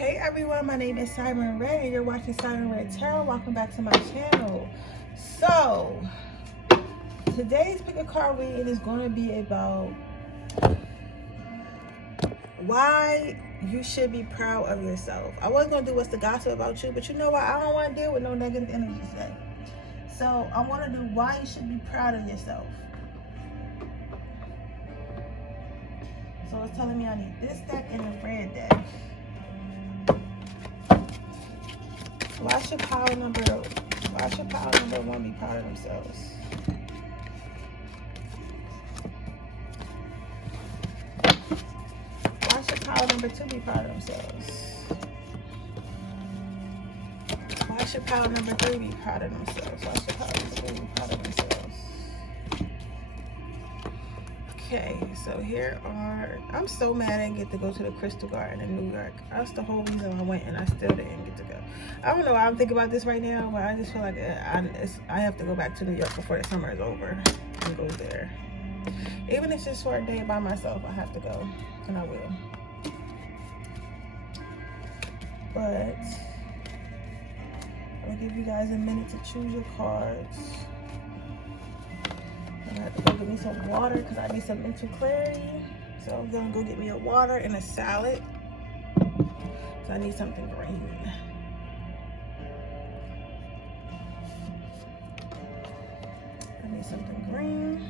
Hey everyone, my name is Siren Redd and you're watching Siren Redd Tarot. Welcome back to my channel. So, today's pick a card reading is going to be about why you should be proud of yourself. I was going to do what's the gossip about you, but you know what? I don't want to deal with no negative energy today. So, I want to do why you should be proud of yourself. So, it's telling me I need this deck and the red deck. Why should pile number one be proud of themselves? Why should pile number two be proud of themselves? Why should pile number three be proud of themselves? Why should pile number three be proud of themselves? Okay, so here are, I'm so mad I didn't get to go to the Crystal Garden in New York. That's the whole reason I went and I still didn't get to go. I don't know why I'm thinking about this right now, but I just feel like I have to go back to New York before the summer is over and go there. Even if it's just for a day by myself, I have to go, and I will. But I'll give you guys a minute to choose your cards. I have to go get me some water because I need some mental clarity. So I'm gonna go get me a water and a salad. So I need something green. I need something green.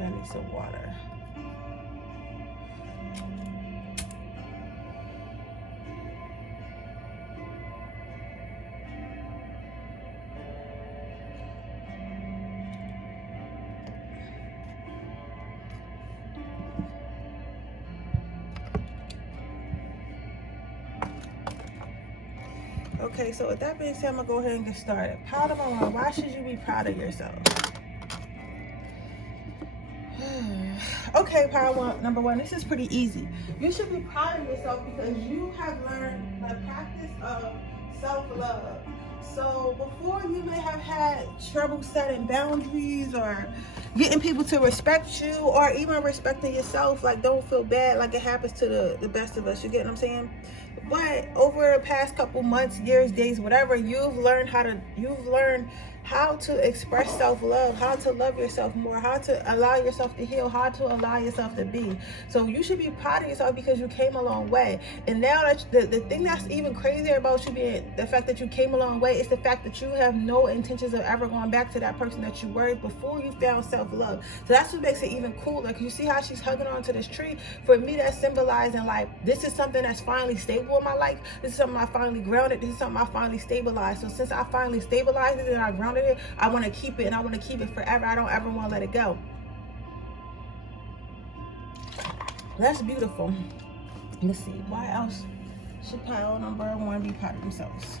I need some water. Okay, so with that being said, I'm gonna go ahead and get started. Proud of my why should you be proud of yourself? Okay, number one, this is pretty easy. You should be proud of yourself because you have learned the practice of self-love. So before, you may have had trouble setting boundaries or getting people to respect you or even respecting yourself. Like, don't feel bad like it happens to the best of us. You get what I'm saying? But over the past couple months, years, days, whatever, you've learned how to express self-love, how to love yourself more, how to allow yourself to heal, how to allow yourself to be. So you should be proud of yourself because you came a long way. And now that the thing that's even crazier about you being the fact that you came a long way is the fact that you have no intentions of ever going back to that person that you were before you found self-love. So that's what makes it even cooler. Because you see how she's hugging onto this tree? For me, that's symbolizing like, this is something that's finally stable in my life. This is something I finally grounded. This is something I finally stabilized. So since I finally stabilized it and I grounded it, I want to keep it, and I want to keep it forever. I don't ever want to let it go. That's beautiful. Let's see, why else should pile number one be proud of themselves?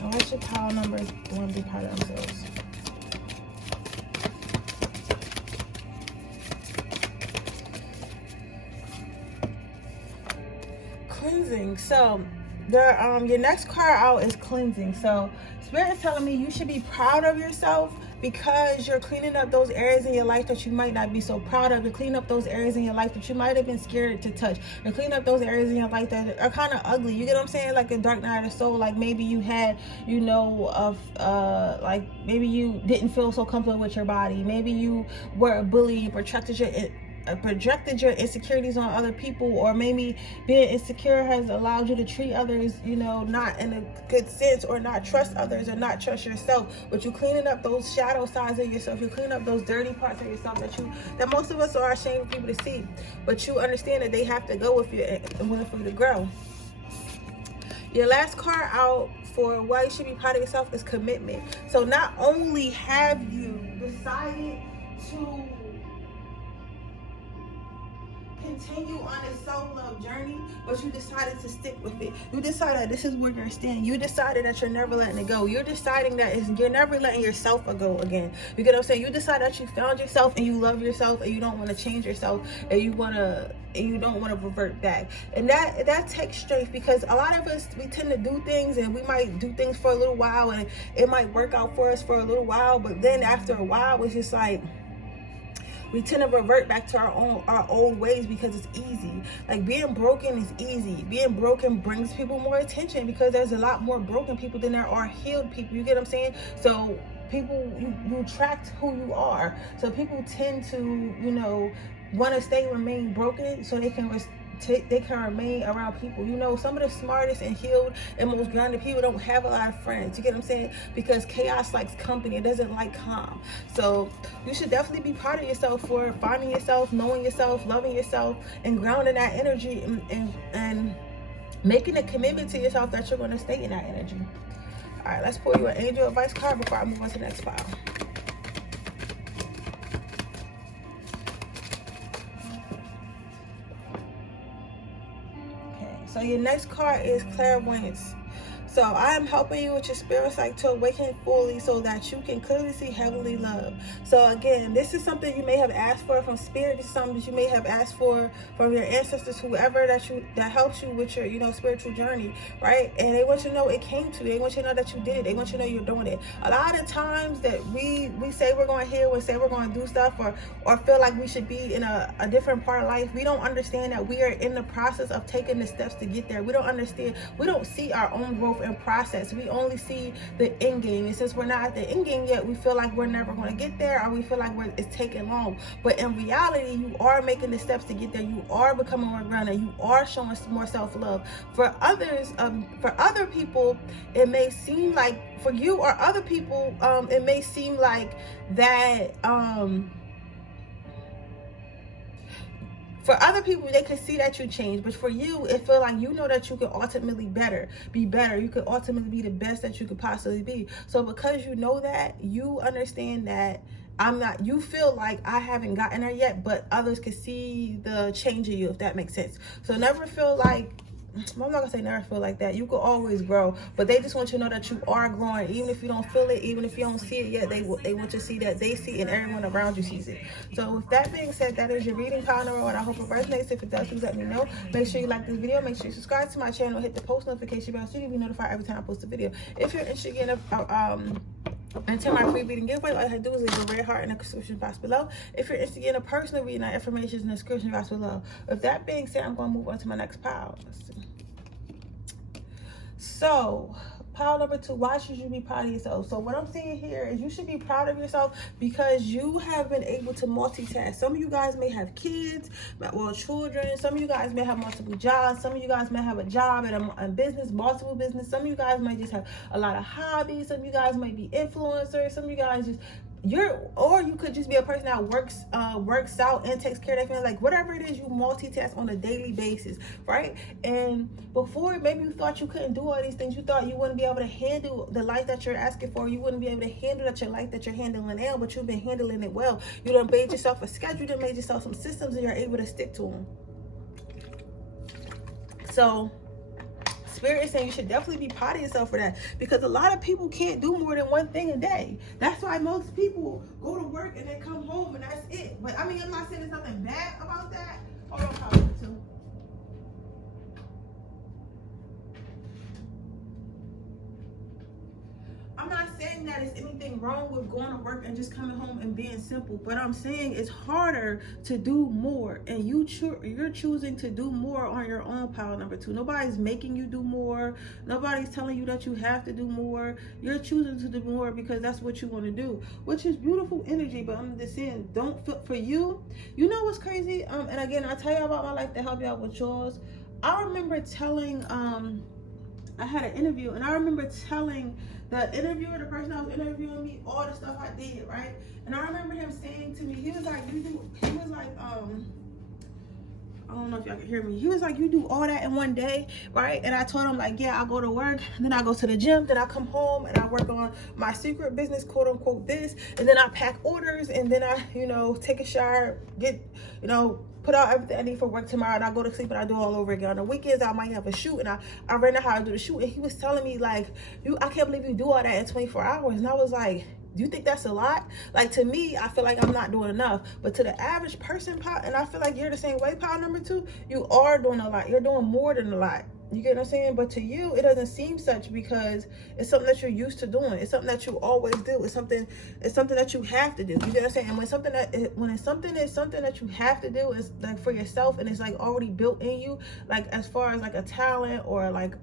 Why should pile number one be proud of themselves? Cleansing. So your next card out is cleansing. So Spirit is telling me you should be proud of yourself because you're cleaning up those areas in your life that you might not be so proud of. You're cleaning up those areas in your life that you might have been scared to touch. You're cleaning up those areas in your life that are kind of ugly. You get what I'm saying? Like a dark night of the soul. Like maybe you had, like maybe you didn't feel so comfortable with your body. Maybe you were a bully and projected your insecurities on other people, or maybe being insecure has allowed you to treat others, not in a good sense, or not trust others, or not trust yourself. But you're cleaning up those shadow sides of yourself. You're cleaning up those dirty parts of yourself that most of us are ashamed of people to see. But you understand that they have to go with you in order for you to grow. Your last card out for why you should be proud of yourself is commitment. So not only have you decided to continue on this self-love journey, but you decided to stick with it. You decided that this is where you're standing. You decided that you're never letting it go. You're deciding that you're never letting yourself go again. You get what I'm saying? You decide that you found yourself and you love yourself and you don't want to change yourself and you don't want to revert back. And that takes strength, because a lot of us, we tend to do things and we might do things for a little while and it might work out for us for a little while, but then after a while it's just like we tend to revert back to our old ways because it's easy. Like, being broken is easy. Being broken brings people more attention because there's a lot more broken people than there are healed people. You get what I'm saying? So people, you attract who you are. So people tend to, want to remain broken so they can remain around people. Some of the smartest and healed and most grounded people don't have a lot of friends. You get what I'm saying? Because chaos likes company. It doesn't like calm. So you should definitely be proud of yourself for finding yourself, knowing yourself, loving yourself, and grounding that energy and making a commitment to yourself that you're going to stay in that energy. All right, let's pull you an angel advice card before I move on to the next file. So your next card is clairvoyance. So I am helping you with your spirit side to awaken fully so that you can clearly see heavenly love. So again, this is something you may have asked for from spirit. This is something that you may have asked for from your ancestors, whoever that helps you with your spiritual journey, right? And they want you to know it came to you. They want you to know that you did it. They want you to know you're doing it. A lot of times that we say we're going to heal, we say we're going to do stuff, or feel like we should be in a different part of life, we don't understand that we are in the process of taking the steps to get there. We don't understand. We don't see our own growth and process. We only see the end game, and since we're not at the end game yet, we feel like we're never going to get there, or we feel like it's taking long. But in reality, you are making the steps to get there. You are becoming more grounded. You are showing more self-love. For others, for other people, it may seem like, for you or other people, it may seem like that for other people, they can see that you change, but for you, it feels like that you can ultimately be better. You could ultimately be the best that you could possibly be. So because you know that, you understand that you feel like I haven't gotten there yet, but others can see the change in you, if that makes sense. So never feel like, I'm not gonna say never feel like that. You could always grow, but they just want you to know that you are growing, even if you don't feel it, even if you don't see it yet. They want you to see that they see it, and everyone around you sees it. So with that being said, that is your reading power, and I hope it resonates. If it does, please let me know. Make sure you like this video. Make sure you subscribe to my channel. Hit the post notification bell so you can be notified every time I post a video. If you're interested in into my free reading giveaway, all you have to do is leave a red heart in the description box below. If you're interested in a personal reading, that information is in the description box below. With that being said, I'm going to move on to my next pile. Let's see. So pile number 2, why should you be proud of yourself? So what I'm seeing here is you should be proud of yourself because you have been able to multitask. Some of you guys may have kids, children. Some of you guys may have multiple jobs. Some of you guys may have a job at a business, multiple business. Some of you guys might just have a lot of hobbies. Some of you guys might be influencers. Some of you guys just or you could just be a person that works out and takes care of their family. Like, whatever it is, you multitask on a daily basis, right? And before, maybe you thought you couldn't do all these things. You thought you wouldn't be able to handle the life that you're asking for. You wouldn't be able to handle your life that you're handling now, but you've been handling it well. You done made yourself a schedule, you done made yourself some systems, and you're able to stick to them. So Spirit is saying you should definitely be proud of yourself for that, because a lot of people can't do more than one thing a day. That's why most people go to work and they come home and that's it. But I mean, I'm not saying there's nothing bad about that. Hold on, pile number 2. I'm not saying that there's anything wrong with going to work and just coming home and being simple, but I'm saying it's harder to do more, and you're choosing to do more on your own, pile number 2. Nobody's making you do more. Nobody's telling you that you have to do more. You're choosing to do more because that's what you want to do, which is beautiful energy. But I'm just saying, don't feel for you. You know what's crazy? And again, I tell you about my life to help you out with yours. I remember telling I had an interview, and I remember telling the interviewer, the person that was interviewing me, all the stuff I did, right? And I remember him saying to me, he was like, I don't know if y'all can hear me. He was like, you do all that in one day, right? And I told him like, yeah, I go to work, and then I go to the gym, then I come home and I work on my secret business, quote unquote this, and then I pack orders, and then I, you know, take a shower, get, you know, put out everything I need for work tomorrow, and I go to sleep and I do it all over again. On the weekends, I might have a shoot, and I ran out how to do the shoot, and he was telling me like, I can't believe you do all that in 24 hours. And I was like, do you think that's a lot? Like, to me, I feel like I'm not doing enough. But to the average person, and I feel like you're the same way, pile number 2, you are doing a lot. You're doing more than a lot. You get what I'm saying? But to you, it doesn't seem such, because it's something that you're used to doing. It's something that you always do. It's something that you have to do. You get what I'm saying? And when something is something that you have to do, is like for yourself, and it's like already built in you, like as far as like a talent or like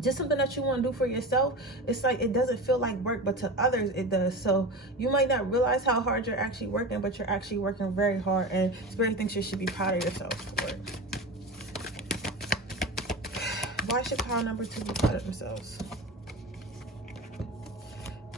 just something that you want to do for yourself, it's like it doesn't feel like work, but to others it does. So you might not realize how hard you're actually working, but you're actually working very hard, and Spirit thinks you should be proud of yourself for it. Why should pile number 2 be proud of themselves?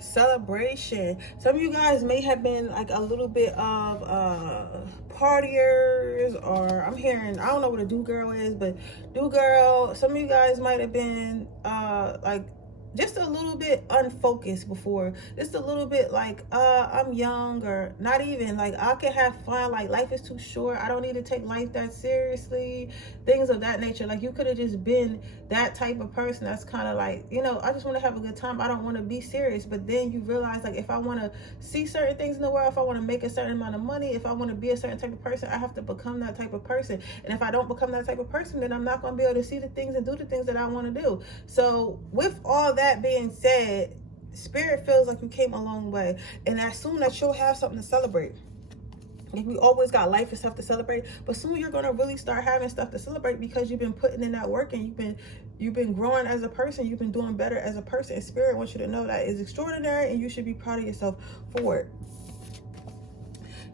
Celebration. Some of you guys may have been like a little bit of partiers, or I'm hearing, I don't know what a do girl is, but do girl, some of you guys might have been like just a little bit unfocused before, just a little bit like I'm young, or not even like I can have fun, like life is too short, I don't need to take life that seriously, things of that nature. Like you could have just been that type of person that's kind of like, you know, I just want to have a good time, I don't want to be serious. But then you realize, like, if I want to see certain things in the world, if I want to make a certain amount of money, if I want to be a certain type of person, I have to become that type of person. And if I don't become that type of person, then I'm not going to be able to see the things and do the things that I want to do. So with all that being said, Spirit feels like you came a long way, and I assume that you'll have something to celebrate. Like, we always got life and stuff to celebrate, but soon you're going to really start having stuff to celebrate, because you've been putting in that work, and you've been growing as a person, you've been doing better as a person, and Spirit wants you to know that is extraordinary, and you should be proud of yourself for it.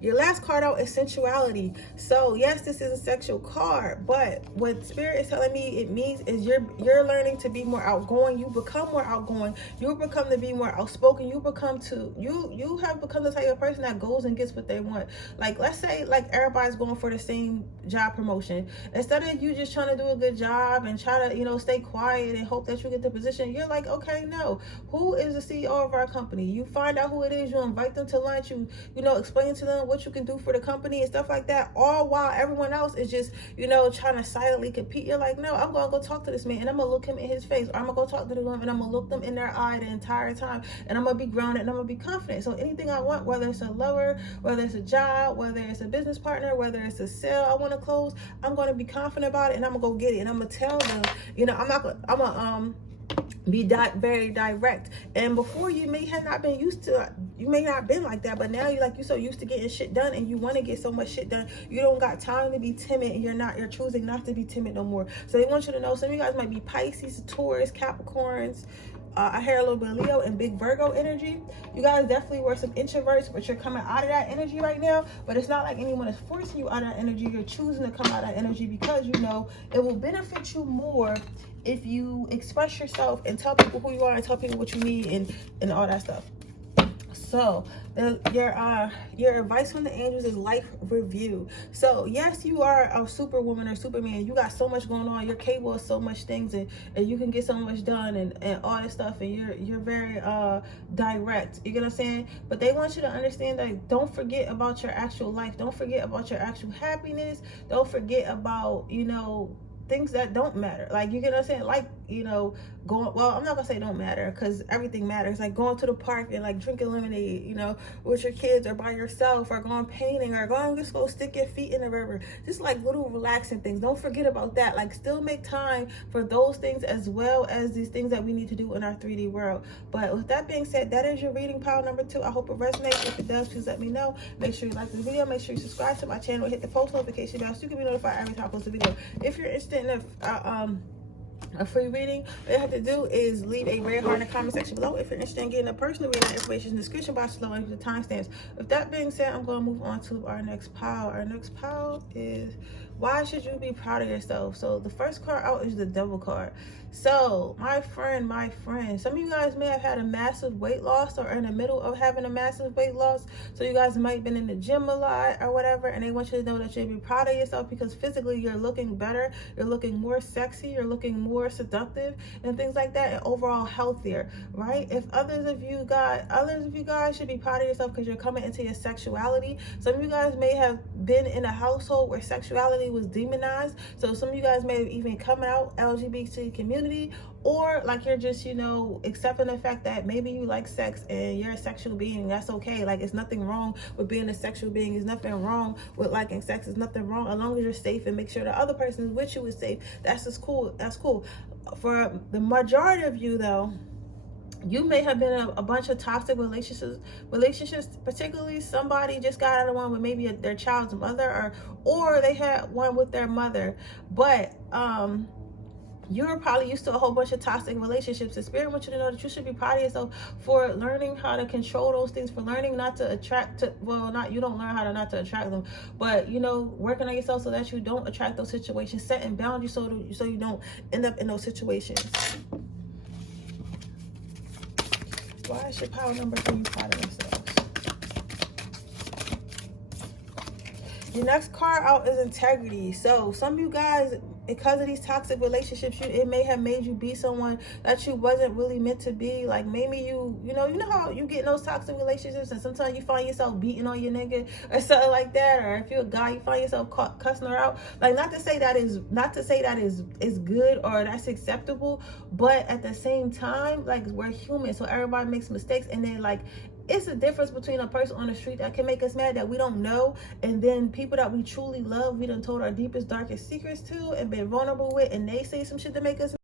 Your last card out is sensuality. So yes, this is a sexual card, but what Spirit is telling me it means is you're learning to be more outgoing. You become more outgoing. You become to be more outspoken. You have become the type of person that goes and gets what they want. Like, let's say like everybody's going for the same job promotion. Instead of you just trying to do a good job and try to, you know, stay quiet and hope that you get the position, you're like, okay, no, who is the CEO of our company? You find out who it is, you invite them to lunch, you know, explain to them what you can do for the company and stuff like that, all while everyone else is just, you know, trying to silently compete. You're like, no, I'm gonna go talk to this man, and I'm gonna look him in his face, or I'm gonna go talk to them, and I'm gonna look them in their eye the entire time, and I'm gonna be grounded, and I'm gonna be confident. So anything I want, whether it's a lover, whether it's a job, whether it's a business partner, whether it's a sale I want to close, I'm gonna be confident about it, and I'm gonna go get it, and I'm gonna tell them, you know, I'm gonna be very direct. And before, you may have not been used to, you may not been like that, but now you're so used to getting shit done, and you want to get so much shit done, you don't got time to be timid, and you're choosing not to be timid no more. So they want you to know, some of you guys might be Pisces, Taurus, Capricorns, I hear a little bit of Leo and big Virgo energy. You guys definitely were some introverts, but you're coming out of that energy right now. But it's not like anyone is forcing you out of that energy. You're choosing to come out of that energy, because you know it will benefit you more if you express yourself and tell people who you are, and tell people what you need, and all that stuff. So your advice from the angels is life review. So yes, you are a superwoman or superman. You got so much going on. You're capable of so much things, and you can get so much done, and all this stuff. And you're very direct. You get what I'm saying? But they want you to understand that don't forget about your actual life. Don't forget about your actual happiness. Don't forget about, you know, things that don't matter. Like, you get what I'm saying? Like, you know, I'm not gonna say don't matter, because everything matters. Like going to the park and like drinking lemonade, you know, with your kids, or by yourself, or going painting, or just go stick your feet in the river. Just like little relaxing things. Don't forget about that. Like, still make time for those things, as well as these things that we need to do in our 3D world. But with that being said, that is your reading pile number 2. I hope it resonates. If it does, please let me know. Make sure you like this video. Make sure you subscribe to my channel. Hit the post notification bell so you can be notified every time I post a video. If you're interested in a free reading, all you have to do is leave a red heart in the comment section below. If you're interested in getting a personal reading, information in the description box below, and the timestamps. With that being said, I'm going to move on to our next pile. Our next pile is Why should you be proud of yourself? So the first card out is the Devil card. So my friend, some of you guys may have had a massive weight loss or in the middle of having a massive weight loss. So you guys might have been in the gym a lot or whatever, and they want you to know that you should be proud of yourself because physically you're looking better, you're looking more sexy, you're looking more seductive and things like that, and overall healthier, right? If others of you guys should be proud of yourself because you're coming into your sexuality. Some of you guys may have been in a household where sexuality was demonized. So some of you guys may have even come out LGBT community, or like you're just, you know, accepting the fact that maybe you like sex and you're a sexual being. That's okay. Like, it's nothing wrong with being a sexual being. There's nothing wrong with liking sex. There's nothing wrong as long as you're safe and make sure the other person with you is safe. That's just cool. That's cool. For the majority of you though, you may have been in a bunch of toxic relationships, particularly somebody just got out of one with maybe their child's mother, or they had one with their mother, but you're probably used to a whole bunch of toxic relationships. The Spirit wants you to know that you should be proud of yourself for learning how to control those things, for learning not to attract to, well, not, you don't learn how to not to attract them, but, you know, working on yourself so that you don't attract those situations, setting boundaries so you don't end up in those situations. Why is your power number for you proud of yourselves? Your next card out is integrity. So some of you guys, because of these toxic relationships, it may have made you be someone that you wasn't really meant to be. Like maybe you know how you get in those toxic relationships and sometimes you find yourself beating on your nigga or something like that, or if you're a guy, you find yourself cussing her out. Like, not to say that is good or that's acceptable, but at the same time, like, we're human, so everybody makes mistakes, and then like, it's a difference between a person on the street that can make us mad that we don't know, and then people that we truly love, we done told our deepest, darkest secrets to and been vulnerable with, and they say some shit to make us